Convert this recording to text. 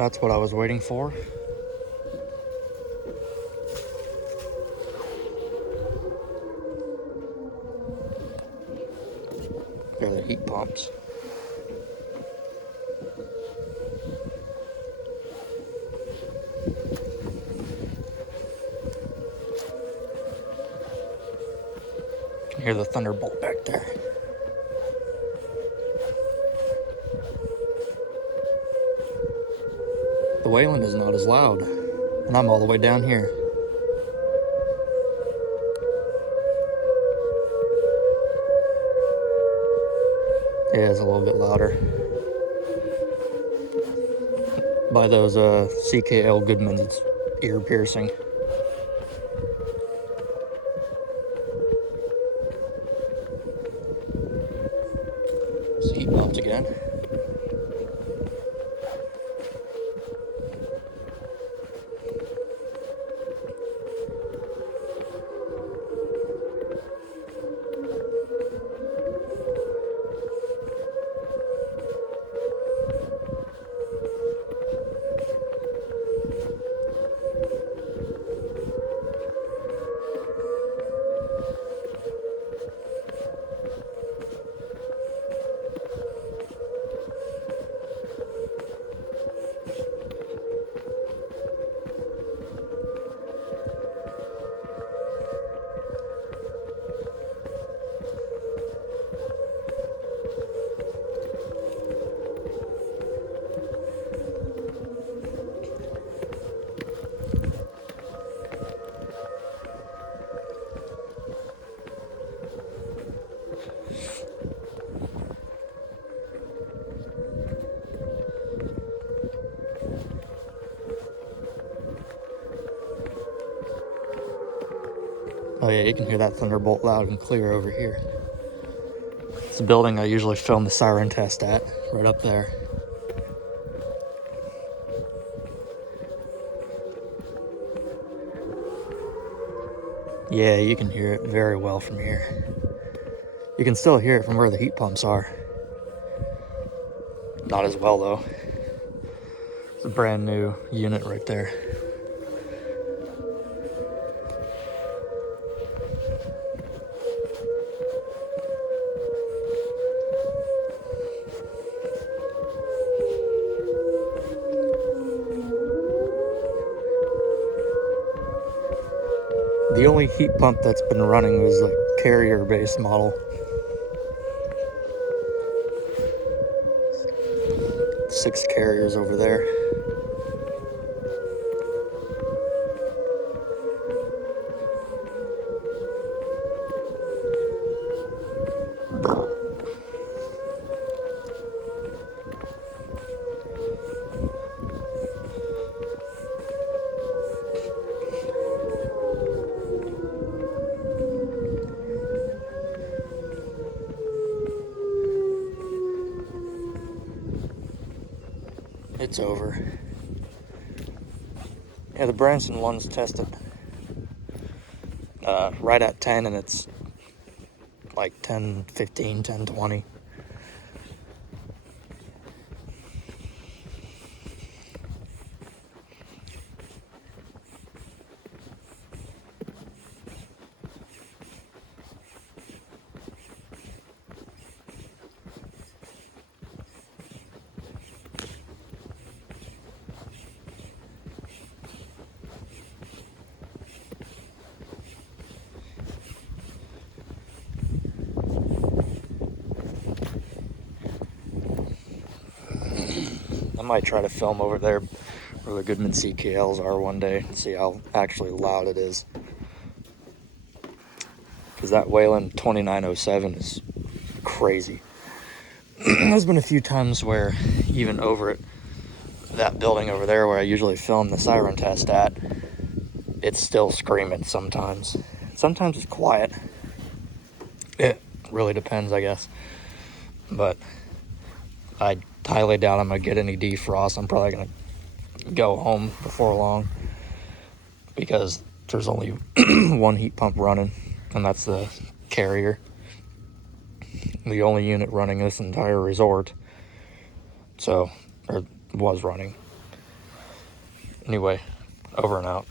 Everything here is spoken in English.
That's what I was waiting for. They're the heat pumps. You can hear the thunderbolt back there. The Wayland is not as loud, and I'm all the way down here. Yeah, it's a little bit louder. By those CKL Goodmans, it's ear piercing. It's heat pumps again. Oh yeah, you can hear that thunderbolt loud and clear over here. It's the building I usually film the siren test at, right up there. Yeah, you can hear it very well from here. You can still hear it from where the heat pumps are. Not as well though. It's a brand new unit right there. The only heat pump that's been running was a carrier-based model. 6 carriers over there. It's over. Yeah, the Branson one's tested right at 10, and it's like 10, 15, 10, 20. I might try to film over there where the Goodman CKLs are one day and see how actually loud it is. Because that Wayland 2907 is crazy. There's been a few times where even over at that building over there where I usually film the siren test at, it's still screaming sometimes. Sometimes it's quiet. It really depends, I guess. But I highly doubt I'm going to get any defrost. I'm probably going to go home before long because there's only one heat pump running, and that's the carrier. The only unit running this entire resort. So, or was running. Anyway, over and out.